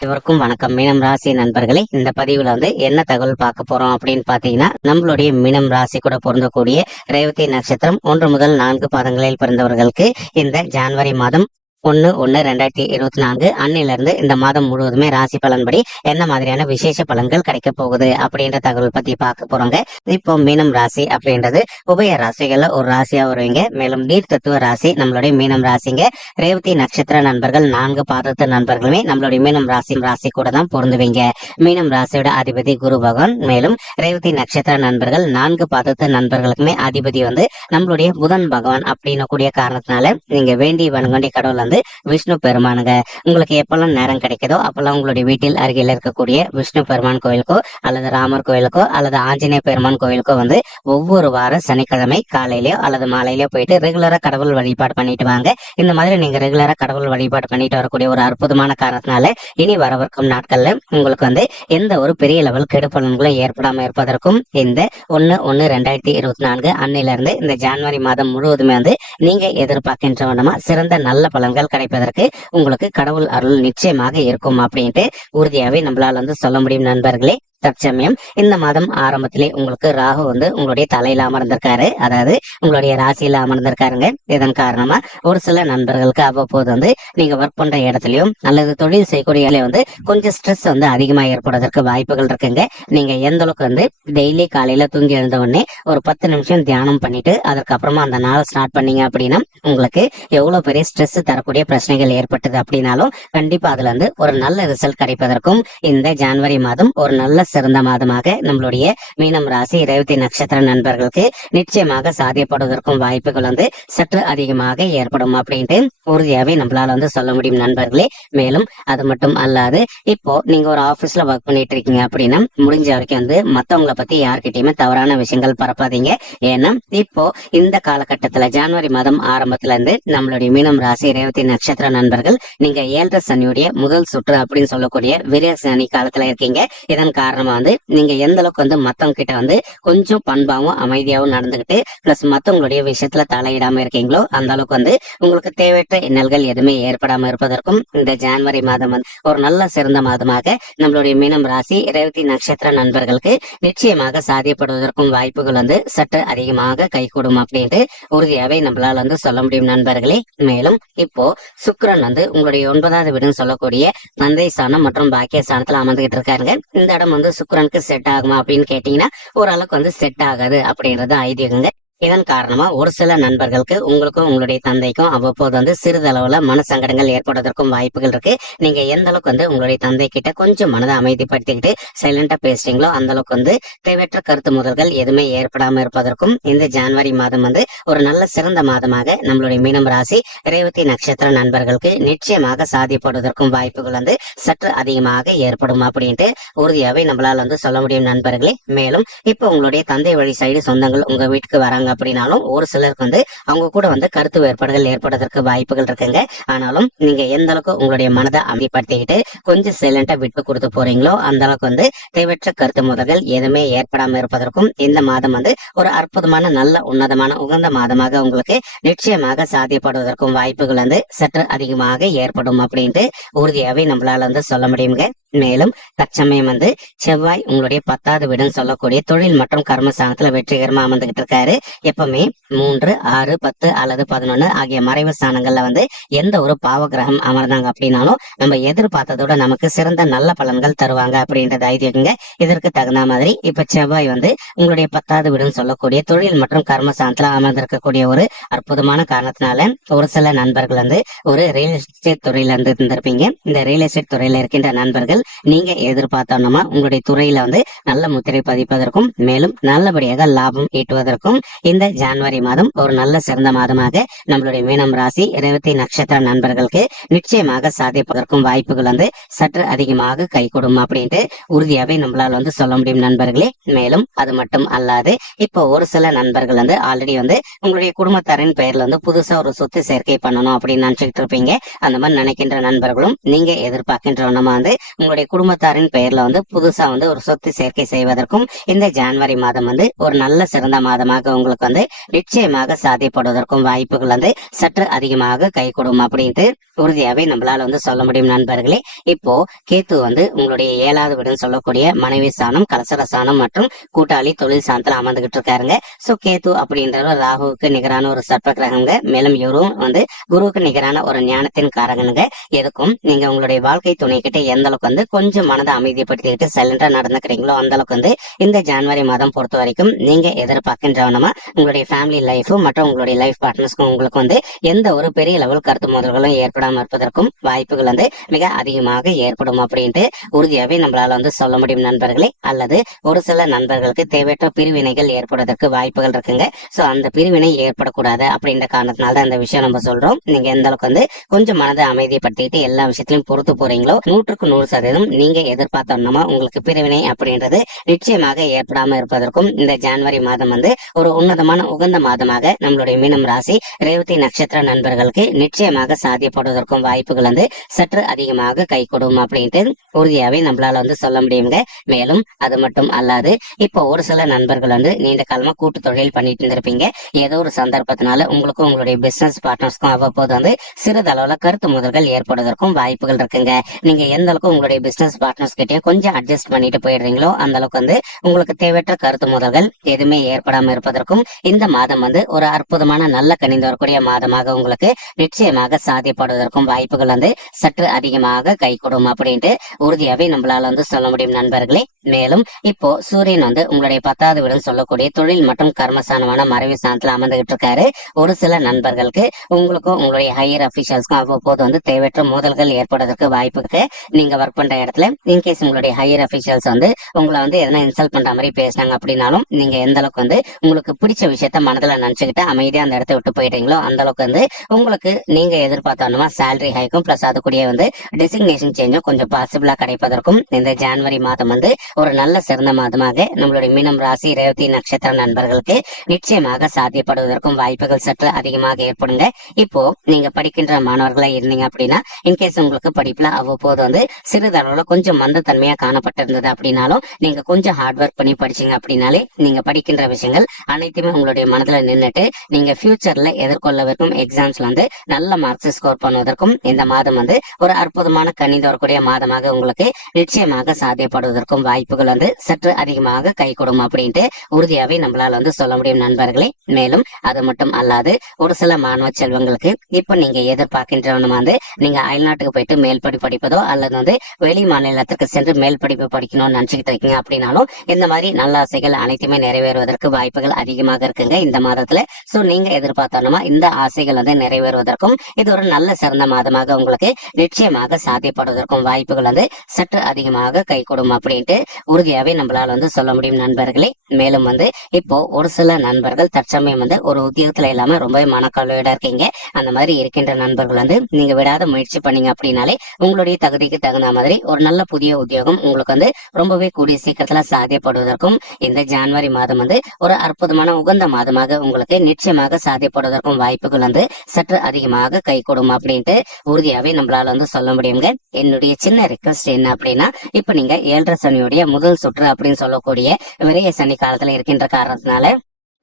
இவருக்கும் வணக்கம். மீனம் ராசி நண்பர்களே இந்த பதிவுல வந்து என்ன தகவல் பார்க்க போறோம் அப்படின்னு பாத்தீங்கன்னா நம்மளுடைய மீனம் ராசி கூட பொருந்தக்கூடிய ரேவதி நட்சத்திரம் ஒன்று முதல் நான்கு பாதங்களில் பிறந்தவர்களுக்கு இந்த ஜனவரி மாதம் ஒன்னு ஒன்னு ரெண்டாயிரத்தி இருபத்தி நான்கு அன்னிலிருந்து இந்த மாதம் முழுவதுமே ராசி பலன்படி என்ன மாதிரியான விசேஷ பலன்கள் கிடைக்க போகுது அப்படின்ற தகவல் பத்தி பார்க்க போறோங்க. இப்போ மீனம் ராசி அப்படின்றது உபய ராசிகள்ல ஒரு ராசியா வருவீங்க. மேலும் நீர் தத்துவ ராசி நம்மளுடைய மீனம் ராசிங்க. ரேவதி நட்சத்திர நண்பர்கள் நான்கு பாதத்து நண்பர்களுமே நம்மளுடைய மீனம் ராசி ராசி கூட தான் பொருந்துவீங்க. மீனம் ராசியோட அதிபதி குரு பகவான். மேலும் ரேவதி நட்சத்திர நண்பர்கள் நான்கு பாதத்து நண்பர்களுக்குமே அதிபதி வந்து நம்மளுடைய புதன் பகவான் அப்படின்னு கூடிய காரணத்தினால நீங்க வேண்டி வணங்கண்டிய கடவுள் வந்து விஷ்ணு பெருமானுங்க. உங்களுக்கு எப்பெல்லாம் நேரம் கிடைக்குதோ அப்பெல்லாம் உங்களுடைய வீட்டில் அருகில் இருக்கக்கூடிய விஷ்ணு பெருமான் கோயிலுக்கோ அல்லது ராமர் கோயிலுக்கோ அல்லது ஆஞ்சநேய பெருமான் கோயிலுக்கோ வந்து ஒவ்வொரு வாரம் சனிக்கிழமை காலையிலயோ அல்லது மாலையிலயோ போயிட்டு ரெகுலரா கடவுள் வழிபாடு பண்ணிட்டு வாங்க. இந்த மாதிரி நீங்க ரெகுலரா கடவுள் வழிபாடு பண்ணிட்டு வரக்கூடிய ஒரு அற்புதமான காரணத்தினால இனி வரவிருக்கும் நாட்கள்ல உங்களுக்கு வந்து எந்த ஒரு பெரிய லெவல் கெடுபலன்களும் ஏற்படாம இருப்பதற்கும் இந்த ஒன்னு ஒன்னு ரெண்டாயிரத்தி இருபத்தி நான்கு அன்னையில இருந்து இந்த ஜனவரி மாதம் முழுவதுமே வந்து நீங்க எதிர்பார்க்கின்ற வண்ணமா சிறந்த நல்ல பலன்கள் கிடைப்பதற்கு உங்களுக்கு கடவுள் அருள் நிச்சயமாக இருக்கும் அப்படின்ட்டு உறுதியாகவே நம்மளால வந்து சொல்ல முடியும் நண்பர்களே. தற்சமயம் இந்த மாதம் ஆரம்பத்திலே உங்களுக்கு ராகு வந்து உங்களுடைய தலையில அமர்ந்திருக்காரு. அதாவது உங்களுடைய ராசியில அமர்ந்திருக்காருங்க. இதன் காரணமா ஒரு சில நண்பர்களுக்கு அவ்வப்போது வந்து நீங்க ஒர்க் பண்ற இடத்துலயும் அல்லது தொழில் செய்யக்கூடிய வந்து கொஞ்சம் ஸ்ட்ரெஸ் வந்து அதிகமா ஏற்படுவதற்கு வாய்ப்புகள் இருக்குங்க. நீங்க எந்த அளவுக்கு வந்து டெய்லி காலையில தூங்கி எழுந்த உடனே ஒரு பத்து நிமிஷம் தியானம் பண்ணிட்டு அதுக்கப்புறமா அந்த நாள் ஸ்டார்ட் பண்ணீங்க அப்படின்னா உங்களுக்கு எவ்வளவு பெரிய ஸ்ட்ரெஸ் தரக்கூடிய பிரச்சனைகள் ஏற்பட்டது அப்படின்னாலும் கண்டிப்பா அதுல இருந்து ஒரு நல்ல ரிசல்ட் கிடைப்பதற்கும் இந்த ஜனவரி மாதம் ஒரு நல்ல சிறந்த மாதமாக நம்மளுடைய மீனம் ராசி ரேவதி நட்சத்திர நண்பர்களுக்கு நிச்சயமாக சாதியப்படுவதற்கும் வாய்ப்புகள் வந்து சற்று அதிகமாக ஏற்படும் அப்படின்ட்டு உறுதியாவே நம்மளால வந்து சொல்ல முடியும் நண்பர்களே. மேலும் அது மட்டும் அல்லாது இப்போ நீங்க ஒரு ஆபீஸ்ல ஒர்க் பண்ணிட்டு இருக்கீங்க அப்படின்னா முடிஞ்ச வரைக்கும் வந்து மத்தவங்கள பத்தி யார்கிட்டயுமே தவறான விஷயங்கள் பரப்பாதீங்க. ஏன்னா இப்போ இந்த காலகட்டத்துல ஜனவரி மாதம் ஆரம்பத்துல இருந்து நம்மளுடைய மீனம் ராசி ரேவதி நட்சத்திர நண்பர்கள் நீங்க ஏழரை சனியுடைய முதல் சுற்று அப்படின்னு சொல்லக்கூடிய விரிய சனி காலத்துல இருக்கீங்க. இதன் காரணம் வந்து நீங்க எந்த அளவுக்கு வந்து மத்தவங்க கிட்ட வந்து கொஞ்சம் பண்பாவும் அமைதியாவும் நடந்துகிட்டு பிளஸ் மத்தவங்களுடைய விஷயத்துல தலையிடாம இருக்கீங்களோ அந்த அளவுக்கு வந்து உங்களுக்கு தேவையற்ற இன்னல்கள் எதுவுமே ஏற்படாம இருப்பதற்கும் இந்த ஜான்வரி மாதம் வந்து ஒரு நல்ல சிறந்த மாதமாக நம்மளுடைய மீனம் ராசி ரேவதி நட்சத்திர நண்பர்களுக்கு நிச்சயமாக சாதியப்படுவதற்கும் வாய்ப்புகள் வந்து சற்று அதிகமாக கைகூடும் அப்படின்ட்டு உறுதியாவே நம்மளால வந்து சொல்ல முடியும் நண்பர்களே. மேலும் இப்போ சுக்ரன் வந்து உங்களுடைய ஒன்பதாவது வீடுன்னு சொல்லக்கூடிய தந்தை ஸ்தானம் மற்றும் பாக்கிய ஸ்தானத்துல அமர்ந்துகிட்டு இருக்காருங்க. இந்த இடம் வந்து சுக்கரனுக்கு செட் ஆகுமா அப்படின்னு கேட்டீங்கன்னா ஓரளவுக்கு வந்து செட் ஆகாது அப்படின்றது ஐதீகங்க. இதன் காரணமா ஒரு சில நண்பர்களுக்கு உங்களுக்கும் உங்களுடைய தந்தைக்கும் அவ்வப்போது வந்து சிறிதளவுல மனசங்கடங்கள் ஏற்படுவதற்கும் வாய்ப்புகள் இருக்கு. நீங்க எந்த அளவுக்கு வந்து உங்களுடைய தந்தை கிட்ட கொஞ்சம் மனதை அமைதிப்படுத்திக்கிட்டு சைலண்டா பேசுறீங்களோ அந்த அளவுக்கு வந்து தேவையற்ற கருத்து முதல்கள் எதுவுமே ஏற்படாம இருப்பதற்கும் இந்த ஜனவரி மாதம் வந்து ஒரு நல்ல சிறந்த மாதமாக நம்மளுடைய மீனம் ராசி ரேவதி நட்சத்திர நண்பர்களுக்கு நிச்சயமாக சாதிப்படுவதற்கும் வாய்ப்புகள் வந்து சற்று அதிகமாக ஏற்படும் அப்படின்ட்டு உறுதியாவே நம்மளால வந்து சொல்ல முடியும் நண்பர்களே. மேலும் இப்போ உங்களுடைய தந்தை வழி சைடு சொந்தங்கள் உங்க வீட்டுக்கு வராங்க அப்படின்னாலும் ஒரு சிலருக்கு வந்து அவங்க கூட வந்து கருத்து வேறுபாடுகள் ஏற்படுவதற்கு வாய்ப்புகள் இருக்குங்க. ஆனாலும் நீங்க எந்த அளவுக்கு உங்களுடைய மனதை அமைதிப்படுத்திக்கிட்டு கொஞ்சம் சைலண்டா விட்டு கொடுத்து போறீங்களோ அந்த அளவுக்கு வந்து தேவையற்ற கருத்து முதல்கள் எதுவுமே ஏற்படாம இருப்பதற்கும் இந்த மாதம் வந்து ஒரு அற்புதமான நல்ல உன்னதமான உகந்த மாதமாக உங்களுக்கு நிச்சயமாக சாத்தியப்படுவதற்கும் வாய்ப்புகள் வந்து சற்று அதிகமாக ஏற்படும் அப்படின்ட்டு உறுதியாவே நம்மளால வந்து சொல்ல முடியுங்க மேலும் தற்சமயம் வந்து செவ்வாய் உங்களுடைய பத்தாவது வீடுன்னு சொல்லக்கூடிய தொழில் மற்றும் கர்மஸ்தானத்துல வெற்றிகரமா அமர்ந்துகிட்டு இருக்காரு. எப்பவுமே மூன்று ஆறு பத்து அல்லது பதினொன்னு ஆகிய மறைவு ஸ்தானங்கள்ல வந்து எந்த ஒரு பாவ கிரகம் அமர்ந்தாங்க அப்படின்னாலும் நம்ம எதிர்பார்த்ததோட நமக்கு சிறந்த நல்ல பலன்கள் தருவாங்க அப்படின்ற தைரியங்க இதற்கு தகுந்த மாதிரி இப்ப செவ்வாய் வந்து உங்களுடைய பத்தாவது வீடுன்னு சொல்லக்கூடிய தொழில் மற்றும் கர்மஸ்தானத்துல அமர்ந்திருக்கக்கூடிய ஒரு அற்புதமான காரணத்தினால ஒரு சில நண்பர்கள் வந்து ஒரு ரியல் எஸ்டேட் துறையில இருந்து இருந்திருப்பீங்க. இந்த ரியல் எஸ்டேட் துறையில இருக்கின்ற நண்பர்கள் நீங்க எதிர்பார்த்தோம்னா உங்களுடைய துறையில வந்து நல்ல முத்திரை பதிப்பதற்கும் மேலும் நல்லபடியாக லாபம் ஈட்டுவதற்கும் இந்த ஜான்வரி மாதம் ஒரு நல்ல சிறந்த மாதமாக நம்மளுடைய மீனம் ராசி ரேவதி நட்சத்திர நண்பர்களுக்கு நிச்சயமாக சாதிப்பதற்கும் வாய்ப்புகள் வந்து சற்று அதிகமாக கைகூடும் அப்படின்ட்டு உறுதியாவே நம்மளால வந்து சொல்ல முடியும் நண்பர்களே. மேலும் அது மட்டும் அல்லாது இப்போ ஒரு சில நண்பர்கள் வந்து ஆல்ரெடி வந்து உங்களுடைய குடும்பத்தாரின் பெயர்ல வந்து புதுசா ஒரு சொத்து சேர்க்கை பண்ணணும் அப்படின்னு நினைச்சுக்கிட்டு இருப்பீங்க. அந்த மாதிரி நினைக்கின்ற நண்பர்களும் நீங்க எதிர்பார்க்கின்ற வந்து உங்களுடைய உங்களுடைய குடும்பத்தாரின் பெயர்ல வந்து புதுசா வந்து ஒரு சொத்து சேர்க்கை செய்வதற்கும் இந்த ஜனவரி மாதம் வந்து ஒரு நல்ல சிறந்த மாதமாக உங்களுக்கு வந்து நிச்சயமாக சாத்தியப்படுவதற்கும் வாய்ப்புகள் வந்து சற்று அதிகமாக கை கொடுக்கும் அப்படின்ட்டு உறுதியாவே நம்மளால வந்து சொல்ல முடியும் நண்பர்களே. இப்போ கேத்து வந்து உங்களுடைய ஏழாவது வீடுன்னு சொல்லக்கூடிய மனைவி சாணம் கலசர சாணம் மற்றும் கூட்டாளி தொழில் சாணத்துல அமர்ந்துகிட்டு இருக்காருங்க. சோ கேத்து அப்படின்றவர் ராகுவுக்கு நிகரான ஒரு சர்ப்ப கிரகங்க மேலும் இவரும் வந்து குருவுக்கு நிகரான ஒரு ஞானத்தின் காரகனுங்க. எதுக்கும் நீங்க உங்களுடைய வாழ்க்கை துணை கிட்ட எந்த அளவுக்கு வந்து கொஞ்சம் மனதை அமைதிப்படுத்திக்கிட்டு சைலண்டா நடந்துக்கிறீங்களோ அந்த அளவுக்கு வந்து இந்த ஜனவரி மாதம் பொறுத்த வரைக்கும் நீங்க எதிர்பார்க்கின்றவனமா உங்களுடைய ஃபேமிலி லைஃப் மற்றும் உங்களுடைய லைஃப் பார்ட்னர்ஸ்க்கும் உங்களுக்கு வந்து எந்த ஒரு பெரிய லெவல் கருத்து மோதல்களும் ஏற்படாம இருப்பதற்கும் வாய்ப்புகள் வந்து மிக அதிகமாக ஏற்படும் அப்படின்ட்டு உறுதியாவே நம்மளால வந்து சொல்ல முடியும் நண்பர்களே. அல்லது ஒரு சில நண்பர்களுக்கு தேவையற்ற பிரிவினைகள் ஏற்படுவதற்கு வாய்ப்புகள் இருக்குங்க. சோ அந்த பிரிவினை ஏற்படக்கூடாது அப்படின்ற காரணத்தினால தான் இந்த விஷயம் நம்ம சொல்றோம். நீங்க எந்த அளவுக்கு வந்து கொஞ்சம் மனதை அமைதிப்படுத்திட்டு எல்லா விஷயத்திலும் பொறுத்து போறீங்களோ நூற்றுக்கு நூறு சதவீதம் நீங்க எதிர்பார்த்தோம்னா உங்களுக்கு பிரிவினை அப்படின்றது நிச்சயமாக ஏற்படாம இருப்பதற்கும் இந்த ஜான்வரி மாதம் வந்து ஒரு உன்னதமான உகந்த மாதமாக நம்மளுடைய மீனம் ராசி ரேவதி நட்சத்திர நண்பர்களுக்கு நிச்சயமாக சாத்தியப்படுவதற்கும் வாய்ப்புகள் வந்து சற்று அதிகமாக கை கொடுக்கும் அப்படின்ட்டு உறுதியாவே நம்மளால வந்து சொல்ல முடியுங்க. மேலும் அது மட்டும் அல்லாது இப்போ ஒரு சில நண்பர்கள் வந்து நீண்ட காலமா கூட்டு தொழில் பண்ணிட்டு இருந்திருப்பீங்க. ஏதோ ஒரு சந்தர்ப்பத்தினால உங்களுக்கும் உங்களுடைய பிசினஸ் பார்ட்னர்ஸ்க்கும் அவ்வப்போது வந்து சிறிதளவுல கருத்து முதல்கள் ஏற்படுவதற்கும் வாய்ப்புகள் இருக்குங்க. நீங்க எந்த அளவுக்கு உங்களுடைய உங்களுடைய பிசினஸ் பார்ட்னர்ஸ் கிட்டே கொஞ்சம் அட்ஜஸ்ட் பண்ணிட்டு போயிடுறீங்களோ அந்த அளவுக்கு வந்து உங்களுக்கு தேவையற்ற கருத்து முதல்கள் எதுவுமே ஏற்படாம இருப்பதற்கும் இந்த மாதம் வந்து ஒரு அற்புதமான நல்ல கணிந்து வரக்கூடிய மாதமாக உங்களுக்கு நிச்சயமாக சாத்தியப்படுவதற்கும் வாய்ப்புகள் வந்து சற்று அதிகமாக கை கொடுக்கும் அப்படின்ட்டு உறுதியாவே நம்மளால வந்து சொல்ல முடியும் நண்பர்களே. மேலும் இப்போ சூரியன் வந்து உங்களுடைய பத்தாவது வீடுன்னு சொல்லக்கூடிய தொழில் மற்றும் கர்மசானமான மறைவு சாணத்துல அமர்ந்துகிட்டு இருக்காரு. ஒரு சில நண்பர்களுக்கு உங்களுக்கும் உங்களுடைய ஹையர் அபிஷியல்ஸ்க்கும் அவ்வப்போது வந்து தேவையற்ற மோதல்கள் ஏற்படுவதற்கு வாய்ப்பு இருக்கு. நீங்க ஒர்க் பண்ற இடத்துல இன்கேஸ் உங்களுடைய ஹையர் அபிஷியல்ஸ் வந்து உங்களை வந்து எதனா இன்சல்ட் பண்ற மாதிரி பேசினாங்க அப்படின்னாலும் நீங்க எந்த அளவுக்கு வந்து உங்களுக்கு பிடிச்ச விஷயத்த மனதுல நினைச்சுக்கிட்டு அமைதியா அந்த இடத்த விட்டு போயிட்டீங்களோ அந்த அளவுக்கு வந்து உங்களுக்கு நீங்க எதிர்பார்த்தோம்னா சேலரி ஹைக்கும் பிளஸ் அது கூடிய வந்து டெசிக்னேஷன் சேஞ்சும் கொஞ்சம் பாசிபிளா கிடைப்பதற்கும் இந்த ஜனவரி மாதம் வந்து ஒரு நல்ல சிறந்த மாதமாக நம்மளுடைய மீனம் ராசி ரேவதி நட்சத்திர நண்பர்களுக்கு நிச்சயமாக சாத்தியப்படுவதற்கும் வாய்ப்புகள் சற்று அதிகமாக ஏற்படுங்க. இப்போ நீங்க படிக்கின்ற மாணவர்களா இருந்தீங்க அப்படின்னா இன்கேஸ் உங்களுக்கு படிப்புல அவ்வப்போது வந்து சிறு சிறிதளவுல கொஞ்சம் மந்தத்தன்மையா காணப்பட்டிருந்தது அப்படின்னாலும் நீங்க கொஞ்சம் ஹார்ட் ஒர்க் பண்ணி படிச்சீங்க அப்படின்னாலே நீங்க படிக்கின்ற விஷயங்கள் அனைத்துமே உங்களுடைய மனதுல நின்றுட்டு நீங்க ஃபியூச்சர்ல எதிர்கொள்ளவிருக்கும் எக்ஸாம்ஸ்ல வந்து நல்ல மார்க்ஸ் ஸ்கோர் பண்ணுவதற்கும் இந்த மாதம் வந்து ஒரு அற்புதமான கணிந்து வரக்கூடிய மாதமாக உங்களுக்கு நிச்சயமாக சாத்தியப்படுவதற்கும் வாய்ப்புகள் வந்து சற்று அதிகமாக கை கொடுக்கும் அப்படின்ட்டு உறுதியாவே நம்மளால வந்து சொல்ல முடியும் நண்பர்களே. மேலும் அது மட்டும் அல்லாது ஒரு சில மாணவ செல்வங்களுக்கு இப்ப நீங்க எதிர்பார்க்கின்றவனும் வந்து நீங்க அயல்நாட்டுக்கு போயிட்டு மேல்படி படிப்பதோ அல்லது வந்து வெளி மாநிலத்திற்கு சென்று மேல் படிப்பு படிக்கணும்னு நினைச்சுக்கிட்டு இருக்கீங்க அப்படின்னாலும் இந்த மாதிரி நல்ல ஆசைகள் அனைத்துமே நிறைவேறுவதற்கு வாய்ப்புகள் அதிகமாக இருக்குங்க இந்த மாதத்துல. சோ நீங்க எதிர்பார்த்தோம்னா இந்த ஆசைகள் வந்து நிறைவேறுவதற்கும் இது ஒரு நல்ல சிறந்த மாதமாக உங்களுக்கு நிச்சயமாக சாத்தியப்படுவதற்கும் வாய்ப்புகள் வந்து சற்று அதிகமாக கை கொடுக்கும் அப்படின்ட்டு உறுதியாவே நம்மளால வந்து சொல்ல முடியும் நண்பர்களே. மேலும் வந்து இப்போ ஒரு சில நண்பர்கள் தற்சமயம் வந்து ஒரு உத்தியோகத்துல இல்லாம ரொம்பவே மனக்கவலையோட இருக்கீங்க. அந்த மாதிரி இருக்கின்ற நண்பர்கள் வந்து நீங்க விடாத முயற்சி பண்ணீங்க அப்படின்னாலே உங்களுடைய தகுதிக்கு தகுந்த மாதிரி ஒரு நல்ல புதிய உத்தியோகம் உங்களுக்கு வந்து ரொம்பவே கூடிய சீக்கிரத்துல சாத்தியப்படுவதற்கும் இந்த ஜனவரி மாதம் வந்து ஒரு அற்புதமான உகந்த மாதமாக உங்களுக்கு நிச்சயமாக சாத்தியப்படுவதற்கும் வாய்ப்புகள் வந்து சற்று அதிகமாக கை கொடுக்கும் அப்படின்ட்டு உறுதியாவே நம்மளால வந்து சொல்ல முடியுங்க. என்னுடைய சின்ன ரிக்வஸ்ட் என்ன அப்படின்னா இப்ப நீங்க ஏழரை சனியுடைய முதல் சுற்று அப்படின்னு சொல்லக்கூடிய விரைய சனி காலத்துல இருக்கின்ற காரணத்தினால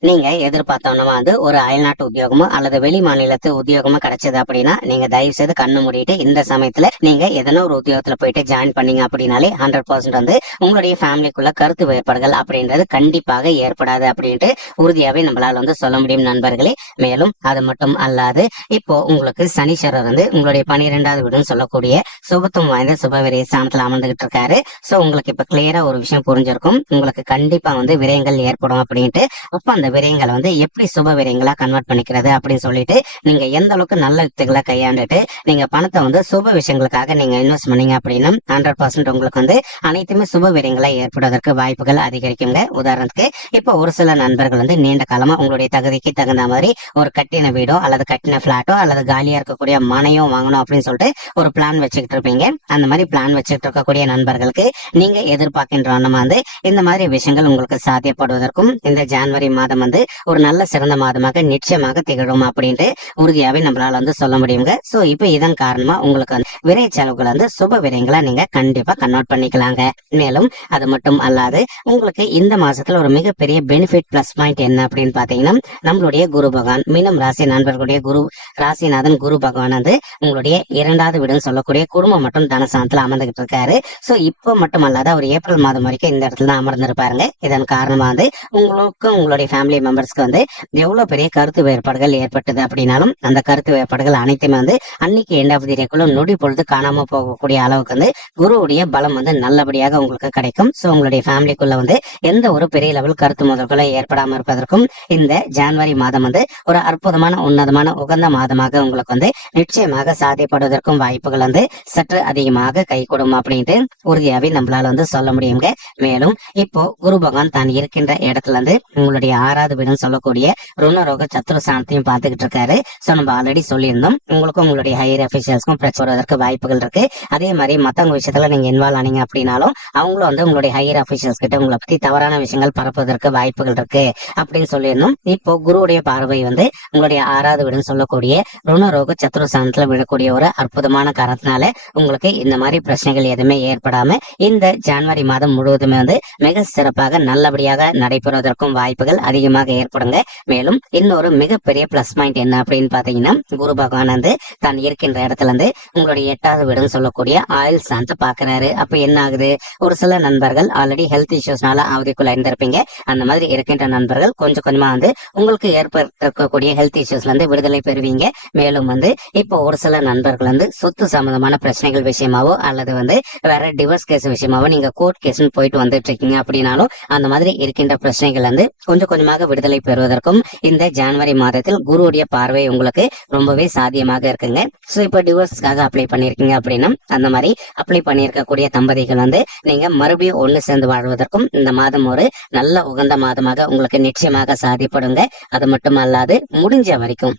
நீங்க எதிர்பார்த்தோம்னா வந்து ஒரு அயல்நாட்டு உத்தியோகமோ அல்லது வெளி மாநிலத்து உத்தியோகமோ கிடைச்சது அப்படின்னா நீங்க தயவு செய்து கண்ணு மூடிட்டு இந்த சமயத்துல நீங்க எதனா ஒரு உத்தியோகத்துல போயிட்டு ஜாயின் பண்ணீங்க அப்படின்னாலே ஹண்ட்ரட் பர்சன்ட் வந்து உங்களுடைய ஃபேமிலிக்குள்ள கருத்து வேறுபாடுகள் அப்படின்றது கண்டிப்பாக ஏற்படாது அப்படின்ட்டு உறுதியாவே நம்மளால வந்து சொல்ல முடியும் நண்பர்களே. மேலும் அது மட்டும் அல்லாது இப்போ உங்களுக்கு சனீஸ்வரர் வந்து உங்களுடைய பனிரெண்டாவது வீடுன்னு சொல்லக்கூடிய சுபத்துவம் வாய்ந்த சுபவிரை ஸ்தானத்துல அமர்ந்துகிட்டு இருக்காரு. சோ உங்களுக்கு இப்ப கிளியரா ஒரு விஷயம் புரிஞ்சிருக்கும். உங்களுக்கு கண்டிப்பா வந்து விரயங்கள் ஏற்படும் அப்படின்ட்டு அப்ப அந்த விரயங்களை வந்து எப்படி சுப விரயங்களா கன்வெர்ட் பண்ணிக்கிறது அப்படின்னு சொல்லிட்டு நீங்க எந்த அளவுக்கு நல்ல யுக்திகளை கையாண்டுட்டு நீங்க பணத்தை வந்து சுப விஷயங்களுக்காக நீங்க இன்வெஸ்ட் பண்ணீங்க அப்படின்னா ஹண்ட்ரட் பர்சன்ட் உங்களுக்கு வந்து அனைத்துமே சுப விரயங்களை ஏற்படுவதற்கு வாய்ப்புகள் அதிகரிக்குங்க. உதாரணத்துக்கு இப்போ ஒரு சில நண்பர்கள் வந்து நீண்ட காலமா உங்களுடைய தகுதிக்கு தகுந்த மாதிரி ஒரு கட்டின வீடோ அல்லது கட்டின பிளாட்டோ அல்லது காலியா இருக்கக்கூடிய மனையோ வாங்கணும் அப்படின்னு சொல்லிட்டு ஒரு பிளான் வச்சுக்கிட்டு இருப்பீங்க. அந்த மாதிரி பிளான் வச்சுட்டு இருக்கக்கூடிய நண்பர்களுக்கு நீங்க எதிர்பார்க்கின்ற வந்து இந்த மாதிரி விஷயங்கள் உங்களுக்கு சாத்தியப்படுவதற்கும் இந்த ஜனவரி மாதம் மாதம் வந்து ஒரு நல்ல சிறந்த மாதமாக நிச்சயமாக திகழும் அப்படின்ட்டு உறுதியாவே நம்மளால வந்து சொல்ல முடியுங்க. சோ இப்போ இதன் காரணமா உங்களுக்கு வந்து விரை செலவுகள் வந்து சுப விரயங்களை நீங்க கண்டிப்பா கன்வெர்ட் பண்ணிக்கலாங்க. மேலும் அது மட்டும் அல்லாது உங்களுக்கு இந்த மாசத்துல ஒரு மிகப்பெரிய பெனிஃபிட் பிளஸ் பாயிண்ட் என்ன அப்படின்னு பாத்தீங்கன்னா நம்மளுடைய குரு பகவான் மீனம் ராசி நண்பர்களுடைய குரு ராசிநாதன் குரு பகவான் வந்து உங்களுடைய இரண்டாவது வீடுன்னு சொல்லக்கூடிய குடும்பம் மற்றும் தனசாந்தத்துல அமர்ந்துகிட்டு இருக்காரு. சோ இப்போ மட்டும் அல்லாத ஒரு ஏப்ரல் மாதம் வரைக்கும் இந்த இடத்துல தான் அமர்ந்திருப்பாருங்க. இதன் காரணமா வந்து உங்களுக்கும் உங்களுடைய ஃபேமிலி ஃபேமிலி மெம்பர்ஸ்க்கு வந்து எவ்வளவு பெரிய கருத்து வேறுபாடுகள் ஏற்பட்டது அப்படின்னாலும் அந்த கருத்து வேறுபாடுகள் அனைத்துமே வந்து அன்னைக்கு எண்ட் ஆஃப் தி டேக்குள்ள நொடி பொழுது காணாம போகக்கூடிய அளவுக்கு வந்து குருவுடைய பலம் வந்து நல்லபடியாக உங்களுக்கு கிடைக்கும். ஸோ உங்களுடைய ஃபேமிலிக்குள்ள வந்து எந்த ஒரு பெரிய லெவல் கருத்து முதல்களை ஏற்படாமல் இருப்பதற்கும் இந்த ஜான்வரி மாதம் வந்து ஒரு அற்புதமான உன்னதமான உகந்த மாதமாக உங்களுக்கு வந்து நிச்சயமாக சாதிப்படுவதற்கும் வாய்ப்புகள் வந்து சற்று அதிகமாக கைகூடும் அப்படின்ட்டு உறுதியாவே நம்மளால வந்து சொல்ல முடியுங்க. மேலும் இப்போ குரு பகவான் தான் இருக்கின்ற இடத்துல இருந்து உங்களுடைய ஆறாம் ஆறாவது வீடுன்னு சொல்லக்கூடிய ருணரோக சத்ரு சாந்தியும் பார்த்துக்கிட்டு இருக்காரு. சோ நம்ம ஆல்ரெடி சொல்லியிருந்தோம். உங்களுக்கும் உங்களுடைய ஹையர் அபிஷியல்ஸ்க்கும் பிரச்சனை வருவதற்கு வாய்ப்புகள் இருக்கு. அதே மாதிரி மத்தவங்க விஷயத்துல நீங்க இன்வால்வ் ஆனீங்க அப்படின்னாலும் அவங்களும் வந்து உங்களுடைய ஹையர் அபிஷியல்ஸ் கிட்ட உங்களை பத்தி தவறான விஷயங்கள் பரப்புவதற்கு வாய்ப்புகள் இருக்கு அப்படின்னு சொல்லியிருந்தோம். இப்போ குருவுடைய பார்வை வந்து உங்களுடைய ஆறாவது வீடுன்னு சொல்லக்கூடிய ருணரோக சத்ரு சாந்தத்துல விழக்கூடிய ஒரு அற்புதமான காரணத்தினால உங்களுக்கு இந்த மாதிரி பிரச்சனைகள் எதுவுமே ஏற்படாம இந்த ஜான்வரி மாதம் முழுவதுமே வந்து மிக சிறப்பாக நல்லபடியாக நடைபெறுவதற்கும் வாய்ப்புகள் அதிகம் அதிகமாக ஏற்படுங்க. மேலும் இன்னொரு மிகப்பெரிய பிளஸ் பாயிண்ட் என்ன அப்படின்னு பாத்தீங்கன்னா குரு பகவான் வந்து தான் இருக்கின்ற இடத்துல இருந்து உங்களுடைய எட்டாவது வீடுன்னு சொல்லக்கூடிய ஆயில் சாந்த பாக்குறாரு அப்ப என்ன ஆகுது? ஒரு சில நண்பர்கள் ஆல்ரெடி ஹெல்த் இஷ்யூஸ்னால அவதிக்குள்ள இருந்திருப்பீங்க அந்த மாதிரி இருக்கின்ற நண்பர்கள் கொஞ்சம் கொஞ்சமா வந்து உங்களுக்கு ஏற்பட்டிருக்கக்கூடிய ஹெல்த் இஷ்யூஸ்ல இருந்து விடுதலை பெறுவீங்க. மேலும் வந்து இப்போ ஒரு சில நண்பர்கள் வந்து சொத்து சம்பந்தமான பிரச்சனைகள் விஷயமாவோ அல்லது வந்து வேற டிவோர்ஸ் கேஸ் விஷயமாவோ நீங்க கோர்ட் கேஸ்னு போயிட்டு வந்துட்டு இருக்கீங்க அப்படின்னாலும் அந்த மாதிரி இருக்கின்ற பிரச்சனைகள் வந்து கொஞ்சம் கொஞ்சமாக விடுதலை பெறுவதற்கும் இந்த ஜான்வரி மாதத்தில் குருவுடைய பார்வை உங்களுக்கு ரொம்பவே சாத்தியமாக இருக்குங்க. சோ இப்போ டிவோர்ஸ்க்காக அப்ளை பண்ணிருக்கீங்க அப்படின்னா அந்த மாதிரி அப்ளை பண்ணியிருக்கக்கூடிய தம்பதிகள் வந்து நீங்க மறுபடியும் ஒண்ணு சேர்ந்து வாழ்வதற்கும் இந்த மாதம் ஒரு நல்ல உகந்த மாதமாக உங்களுக்கு நிச்சயமாக சாதிப்படுங்க அது மட்டும் அல்லாது முடிஞ்ச வரைக்கும்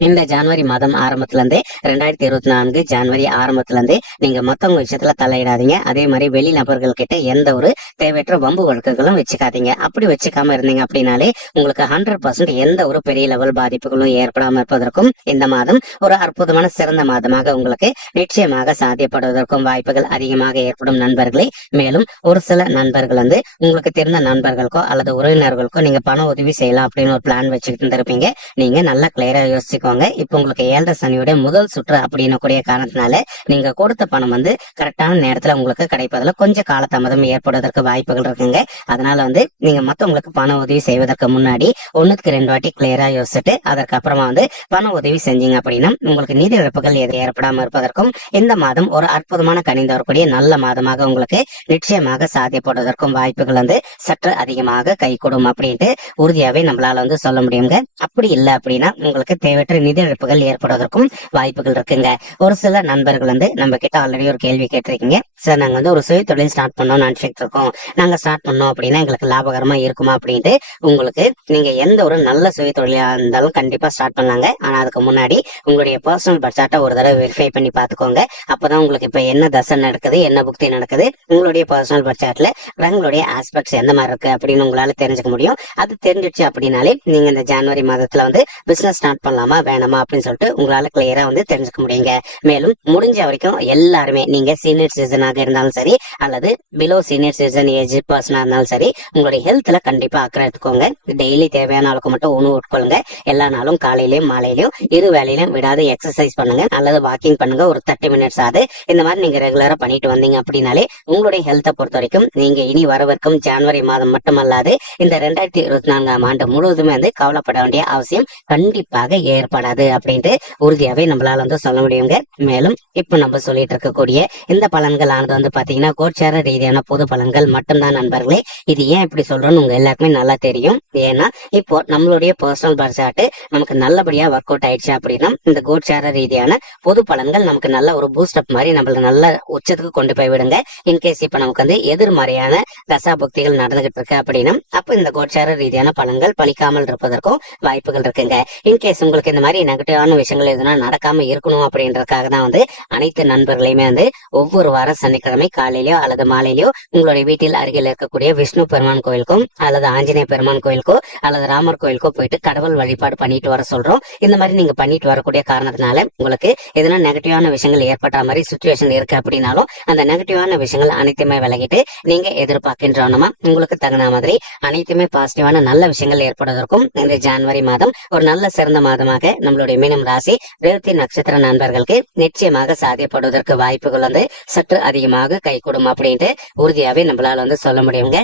இந்த ஜனவரி மாதம் ஆரம்பத்துல இருந்தே ரெண்டாயிரத்தி இருபத்தி நான்கு ஜனவரி ஆரம்பத்துல இருந்தே நீங்க மத்தவங்க விஷயத்துல தலையிடாதீங்க. அதே மாதிரி வெளி நபர்கள் கிட்ட எந்த ஒரு தேவையற்ற வம்பு வழக்குகளும் வச்சுக்காதீங்க. அப்படி வச்சுக்காம இருந்தீங்க அப்படின்னாலே உங்களுக்கு ஹண்ட்ரட் பர்சன்ட் எந்த ஒரு பெரிய லெவல் பாதிப்புகளும் ஏற்படாம இருப்பதற்கும் இந்த மாதம் ஒரு அற்புதமான சிறந்த மாதமாக உங்களுக்கு நிச்சயமாக சாத்தியப்படுவதற்கும் வாய்ப்புகள் அதிகமாக ஏற்படும் நண்பர்களே. மேலும் ஒரு சில நண்பர்கள் வந்து உங்களுக்கு தெரிந்த நண்பர்களுக்கோ அல்லது உறவினர்களுக்கோ நீங்க பண உதவி செய்யலாம் அப்படின்னு ஒரு பிளான் வச்சுக்கிட்டு இருந்திருப்பீங்க. நீங்க நல்லா கிளியரா யோசிச்சுக்கோங்க இப்போ உங்களுக்கு ஏழரை சனியுடைய முதல் சுற்று அப்படின்னு கூடிய காரணத்தினால நீங்க கொடுத்த பணம் வந்து கரெக்டான நேரத்துல உங்களுக்கு கிடைப்பதுல கொஞ்சம் காலதாமதம் ஏற்படுவதற்கு வாய்ப்புகள் இருக்குங்க. அதனால வந்து நீங்க மத்தவங்களுக்கு பண உதவி செய்வதற்கு முன்னாடி ஒன்னுக்கு ரெண்டு வாட்டி கிளியரா யோசிச்சுட்டு அதற்கப்புறமா வந்து பண உதவி செஞ்சீங்க அப்படின்னா உங்களுக்கு நிதி இழப்புகள் எது ஏற்படாமல் இருப்பதற்கும் இந்த மாதம் ஒரு அற்புதமான கணிந்து வரக்கூடிய நல்ல மாதமாக உங்களுக்கு நிச்சயமாக சாத்தியப்படுவதற்கும் வாய்ப்புகள் வந்து சற்று அதிகமாக கைகூடும் அப்படின்ட்டு உறுதியாவே நம்மளால வந்து சொல்ல முடியுங்க. அப்படி இல்லை அப்படின்னா உங்களுக்கு தேவையற்ற நிதி இழப்புகள் ஏற்படுவதற்கும் வாய்ப்புகள் இருக்குங்க. ஒரு சில நண்பர்கள் வந்து நம்ம கிட்ட ஆல்ரெடி ஒரு கேள்வி கேட்டிருக்கீங்க. சார் நாங்க வந்து ஒரு சுய தொழில் ஸ்டார்ட் பண்ணோம்னு நினைச்சிட்டு இருக்கோம். நாங்க ஸ்டார்ட் பண்ணோம் அப்படின்னா எங்களுக்கு லாபகரமா இருக்குமா அப்படின்ட்டு உங்களுக்கு நீங்க எந்த ஒரு நல்ல சுய தொழிலாக இருந்தாலும் கண்டிப்பா ஸ்டார்ட் பண்ணாங்க ஆனா அதுக்கு முன்னாடி உங்களுடைய பர்சனல் பட்ஜெட்டை ஒரு தடவை வெரிஃபை பண்ணி பாத்துக்கோங்க அப்பதான் உங்களுக்கு இப்ப என்ன தசை நடக்குது என்ன புக்தி நடக்குது உங்களுடைய பர்சனல் பட்ஜெட்டில் உங்களுடைய ஆஸ்பெக்ட்ஸ் எந்த மாதிரி இருக்கு அப்படின்னு உங்களால தெரிஞ்சுக்க முடியும். அது தெரிஞ்சிடுச்சு அப்படின்னாலே நீங்க இந்த ஜனவரி மாதத்துல வந்து பிசினஸ் ஸ்டார்ட் பண்ணலாமா வேணாமா அப்படின்னு சொல்லிட்டு உங்களால கிளியரா வந்து தெரிஞ்சுக்க முடியுங்க. மேலும் முடிஞ்ச வரைக்கும் எல்லாருமே நீங்க சீனியர் சிட்டிசனாக இருந்தாலும் சரி அல்லது பிலோ சீனியர் சிட்டிசன் ஏஜ் பர்சனா இருந்தாலும் சரி உங்களுடைய ஹெல்த்ல கண்டிப்பா அக்கறை எடுத்துக்கோங்க. டெய்லி தேவையான அளவுக்கு மட்டும் உணவு உட்கொள்ளுங்க. எல்லா நாளும் காலையிலயும் மாலையிலயும் இரு வேலையிலும் விடாத எக்ஸசைஸ் பண்ணுங்க. அல்லது வாக்கிங் பண்ணுங்க. ஒரு தேர்ட்டி மினிட்ஸ் ஆகுது இந்த மாதிரி நீங்க ரெகுலரா பண்ணிட்டு வந்தீங்க அப்படின்னாலே உங்களுடைய ஹெல்த்தை பொறுத்த வரைக்கும் நீங்க இனி வரவிருக்கும் ஜான்வரி மாதம் மட்டுமல்லாது இந்த ரெண்டாயிரத்தி இருபத்தி நான்காம் ஆண்டு முழுவதுமே வந்து கவலைப்பட வேண்டிய அவசியம் கண்டிப்பாக ஏற்படாது அப்படின்ட்டு உறுதியாவே நம்மளால வந்து சொல்ல முடியுங்க. மேலும் இப்ப நம்ம சொல்லிட்டு இருக்கக்கூடிய இந்த பலன்கள் ஆனது வந்து பாத்தீங்கன்னா கோட்சார ரீதியான பொது பலன்கள் மட்டும்தான் நண்பர்களே. இது ஏன் இப்படி சொல்றோம்னு உங்க எல்லாருக்குமே நல்லா தெரியும். ஏன்னா இப்போ நம்மளுடைய பர்சனல் பட்ஜெட் நமக்கு நல்லபடியா ஒர்க் அவுட் ஆயிடுச்சு அப்படின்னா இந்த கோட்சார ரீதியான பொது பலன்கள் நமக்கு நல்ல ஒரு பூஸ்ட் அப் மாதிரி நம்மள நல்ல உச்சத்துக்கு கொண்டு போய் விடுங்க. இன்கேஸ் இப்ப நமக்கு வந்து எதிர்மறையான தசா பக்திகள் நடந்துகிட்டு இருக்கு அப்படின்னா அப்ப இந்த கோட்சார ரீதியான பலன்கள் பழிக்காமல் இருப்பதற்கும் வாய்ப்புகள் இருக்குங்க. இன்கேஸ் உங்களுக்கு இந்த மாதிரி நெகட்டிவான விஷயங்கள் எதுனா நடக்காம இருக்கணும் அப்படின்றதுக்காக தான் வந்து அனைத்து நண்பர்களையுமே வந்து ஒவ்வொரு வாரம் சனிக்கிழமை காலையிலயோ அல்லது மாலையிலயோ உங்களுடைய வீட்டில் அருகில் இருக்கக்கூடிய விஷ்ணு பெருமான் கோயிலுக்கும் அல்லது ஆஞ்சநேய பெருமான் கோயிலுக்கோ அல்லது ராமர் கோயிலுக்கோ போயிட்டு கடவுள் வழிபாடு பண்ணிட்டு வர சொல்றோம். இந்த மாதிரி நீங்க பண்ணிட்டு வரக்கூடிய காரணத்தினால உங்களுக்கு எதனா நெகட்டிவான விஷயங்கள் ஏற்பட்ட மாதிரி சுச்சுவேஷன் இருக்கு அப்படின்னாலும் அந்த நெகட்டிவான விஷயங்கள் அனைத்துமே விலகிட்டு நீங்க எதிர்பார்க்கின்றோமா உங்களுக்கு தகுந்த மாதிரி அனைத்துமே பாசிட்டிவான நல்ல விஷயங்கள் ஏற்படுவதற்கும் இந்த ஜான்வரி மாதம் ஒரு நல்ல சிறந்த மாதமாக நம்மளுடைய மீனம் ராசி ரேவதி நட்சத்திர நண்பர்களுக்கு நிச்சயமாக சாதியப்படுவதற்கு வாய்ப்புகள் வந்து சற்று அதிகமாக கை கொடுக்கும் அப்படின்ட்டு உறுதியாவே நம்மளால வந்து சொல்ல முடியுங்க.